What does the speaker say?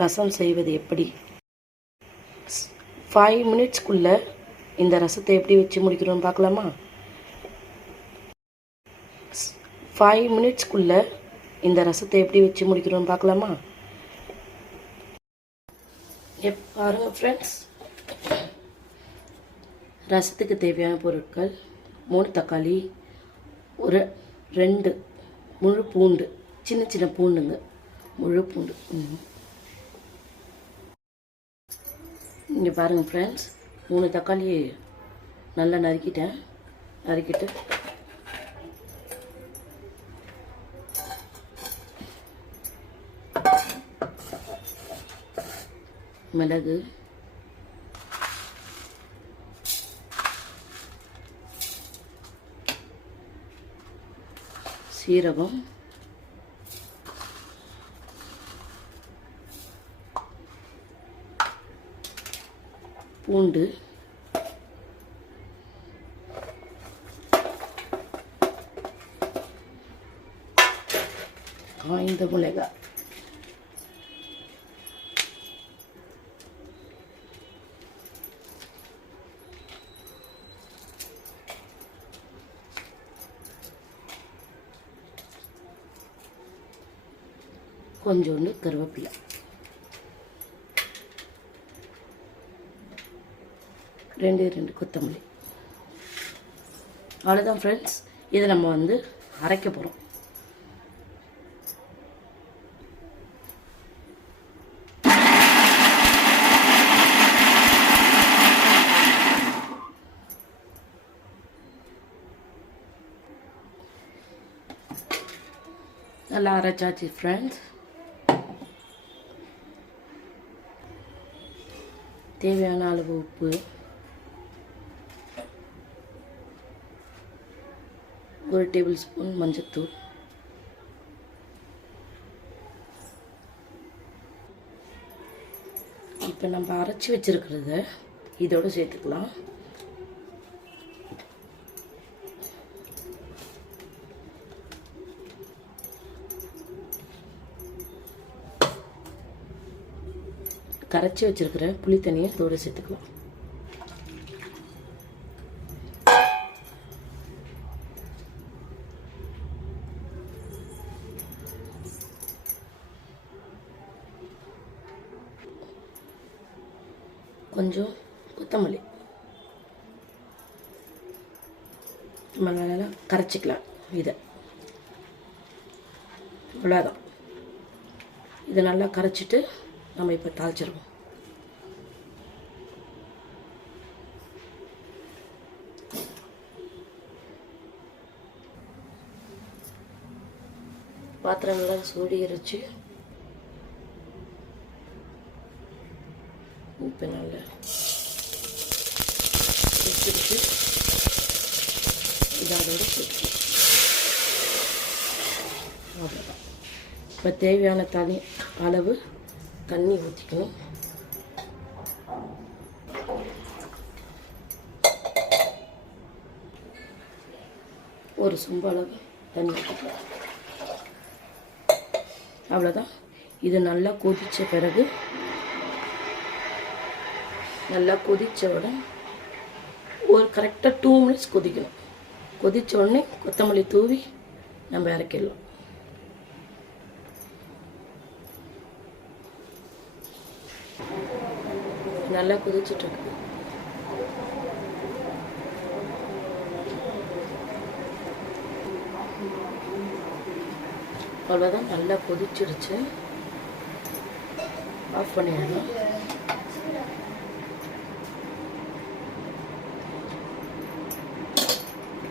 ரசம் செய்வது எப்படி? ஃபைவ் மினிட்ஸ்க்குள்ளே இந்த ரசத்தை எப்படி வச்சு முடிக்கிறோம் பார்க்கலாமா? ஃபைவ் மினிட்ஸ்க்குள்ளே இந்த ரசத்தை எப்படி வச்சு முடிக்கிறோம் பார்க்கலாமா? எப் பாருங்கள் ஃப்ரெண்ட்ஸ் ரசத்துக்கு தேவையான பொருட்கள் மூணு தக்காளி ஒரு ரெண்டு முழு பூண்டு சின்ன சின்ன பூண்டுங்க. முழு பூண்டு. இங்கே பாருங்கள் ஃப்ரெண்ட்ஸ் மூணு தக்காளி நல்லா நறுக்கிட்டேன். நறுக்கிட்டு. மிளகு. சீரகம். பூண்டு. காய்ந்த மிளகாய் கொஞ்சோண்டு கருவேப்பிலை. ரெண்டு ரெண்டு கொத்தமல்லி. அவ்வளோதான் ஃப்ரெண்ட்ஸ் இதை நம்ம வந்து அரைக்க போகிறோம் நல்லா அரைச்சாச்சு ஃப்ரெண்ட்ஸ் தேவையான அளவு உப்பு. ஒரு டேபிள் ஸ்பூன் மஞ்சத்தூள். இப்போ நம்ம அரைச்சி வச்சிருக்கிறத இதோடு சேர்த்துக்கலாம். கரைச்சி வச்சுருக்கிற புளி தண்ணியை இதோட சேர்த்துக்கலாம். கொஞ்சம் கொத்தமல்லி. நம்ம நல்லா கரைச்சிக்கலாம் இதை. இவ்வளோதான் இதை நல்லா கரைச்சிட்டு நம்ம இப்போ தாளிச்சிருவோம். பாத்திரம் நல்லா இறைச்சி இப்போ நல்லா வச்சிருச்சு இதோட சேர்த்து அவ்வளோதான் இப்போ தேவையான தனி அளவு தண்ணி ஊற்றிக்கணும் ஒரு சொம்ப அளவு தண்ணி ஊற்றிக்கலாம் அவ்வளோதான் இது நல்லா கொதித்த பிறகு நல்லா கொதித்த உடனே ஒரு கரெக்டாக டூ மினிட்ஸ் கொதிக்கணும். கொதித்த உடனே கொத்தமல்லி தூவி நம்ம இறக்கிடலாம். நல்லா கொதிச்சுட்டு அவ்வளோதான் நல்லா கொதிச்சிருச்சு ஆஃப் பண்ணிடலாம்.